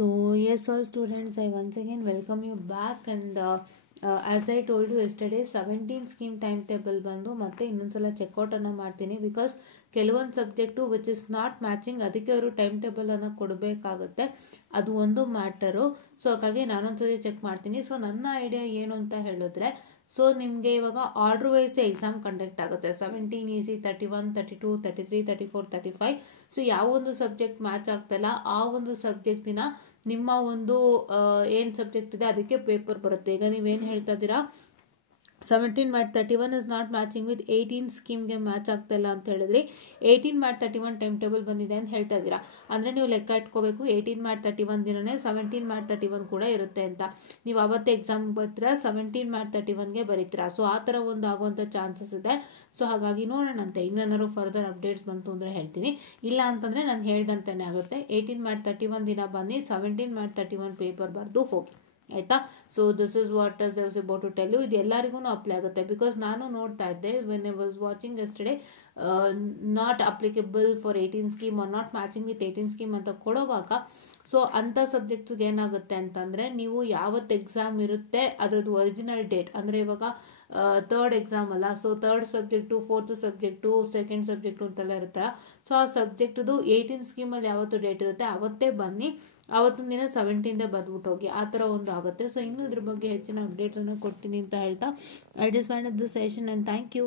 So yes, all students, I once again welcome you back. And as I told you yesterday, 17 scheme timetable ಬಂದು ಮತ್ತೆ ಇನ್ನೊಂದ್ಸಲ checkout ಅನ್ನು ಮಾಡ್ತೀನಿ. Because ಕೆಲವೊಂದು subject which is not matching, ಅದಕ್ಕೆ ಅವರು time table ಅನ್ನು ಕೊಡಬೇಕಾಗುತ್ತೆ. ಅದು ಒಂದು ಮ್ಯಾಟರು. ಸೊ ಹಾಗಾಗಿ ನಾನೊಂದ್ಸತಿ ಚೆಕ್ ಮಾಡ್ತೀನಿ. ಸೊ ನನ್ನ ಐಡಿಯಾ ಏನು ಅಂತ ಹೇಳಿದ್ರೆ, ಸೊ ನಿಮಗೆ ಇವಾಗ ಆರ್ಡರ್ ವೈಸ್ ಎಕ್ಸಾಮ್ ಕಂಡಕ್ಟ್ ಆಗುತ್ತೆ. 17 ಈಸಿ, 31, 32, 33, 34, 35. ಸೊ ಯಾವ ಒಂದು ಸಬ್ಜೆಕ್ಟ್ ಮ್ಯಾಚ್ ಆಗ್ತಲ್ಲ ಆ ಒಂದು ಸಬ್ಜೆಕ್ಟಿನ ನಿಮ್ಮ ಒಂದು ಏನು ಸಬ್ಜೆಕ್ಟ್ ಇದೆ ಅದಕ್ಕೆ ಪೇಪರ್ ಬರುತ್ತೆ. ಈಗ ನೀವೇನು ಹೇಳ್ತಾ ಇದ್ದೀರಾ, 17/31 ಇಸ್ ನಾಟ್ ಮ್ಯಾಚಿಂಗ್ ವಿತ್ 18 ಸ್ಕೀಮ್ಗೆ ಮ್ಯಾಚ್ ಆಗ್ತಾ ಇಲ್ಲ ಅಂತ ಹೇಳಿದ್ರಿ. 18/31 ಟೈಮ್ ಟೇಬಲ್ ಬಂದಿದೆ ಅಂತ ಹೇಳ್ತಾ ಇದ್ದೀರಾ. ಅಂದರೆ ನೀವು ಲೆಕ್ಕ ಇಟ್ಕೋಬೇಕು, 18/31 ದಿನನೇ 17/31 ಕೂಡ ಇರುತ್ತೆ ಅಂತ. ನೀವು ಅವತ್ತೇ ಎಕ್ಸಾಮ್ ಬರ್ತೀರಾ, 17/31ಗೆ ಬರೀತೀರಾ. ಸೊ ಆ ಥರ ಒಂದು ಆಗುವಂಥ ಚಾನ್ಸಸ್ ಇದೆ. ಸೊ ಹಾಗಾಗಿ ನೋಡೋಣಂತೆ, ಇನ್ನೇನಾದ್ರು ಫರ್ದರ್ ಅಪ್ಡೇಟ್ಸ್ ಬಂತು ಅಂದರೆ ಹೇಳ್ತೀನಿ. ಇಲ್ಲ ಅಂತಂದರೆ ನಾನು ಹೇಳ್ದಂತೆಯೇ ಆಗುತ್ತೆ. 18/31 ದಿನ ಬನ್ನಿ, 17/31 ಪೇಪರ್ ಬರೆದು ಹೋಗಿ, ಆಯಿತಾ. So this is what I was about to tell you. ಇದು ಎಲ್ಲರಿಗೂ ಅಪ್ಲೈ ಆಗುತ್ತೆ. ಬಿಕಾಸ್ ನಾನು ನೋಡ್ತಾ ಇದ್ದೆ, when I was watching yesterday, not applicable for 18 scheme are not matching with 18 scheme ಅಂತ ಕೊಡುವಾಗ, ಸೊ ಅಂಥ ಸಬ್ಜೆಕ್ಟ್ಸ್ಗೆ ಏನಾಗುತ್ತೆ ಅಂತಂದರೆ, ನೀವು ಯಾವತ್ತು ಎಕ್ಸಾಮ್ ಇರುತ್ತೆ ಅದರದ್ದು ಒರಿಜಿನಲ್ ಡೇಟ್, ಅಂದರೆ ಇವಾಗ ಥರ್ಡ್ ಎಕ್ಸಾಮ್ ಅಲ್ಲ, so third subject, fourth subject, second subject ಅಂತೆಲ್ಲ ಇರುತ್ತಲ್ಲ, ಸೊ ಆ ಸಬ್ಜೆಕ್ಟ್ದು 18 ಸ್ಕೀಮಲ್ಲಿ ಯಾವತ್ತು ಡೇಟ್ ಇರುತ್ತೆ ಅವತ್ತೇ ಬನ್ನಿ, ಆವತ್ತಿನ ದಿನ 17ನೇ ಬಂದ್ಬಿಟ್ಟು ಹೋಗಿ, ಆ ಥರ ಒಂದು ಆಗುತ್ತೆ. ಸೊ ಇನ್ನೂ ಇದ್ರ ಬಗ್ಗೆ ಹೆಚ್ಚಿನ ಅಪ್ಡೇಟ್ಸನ್ನು ಕೊಡ್ತೀನಿ ಅಂತ ಹೇಳ್ತಾ, I just wind up the session and thank you.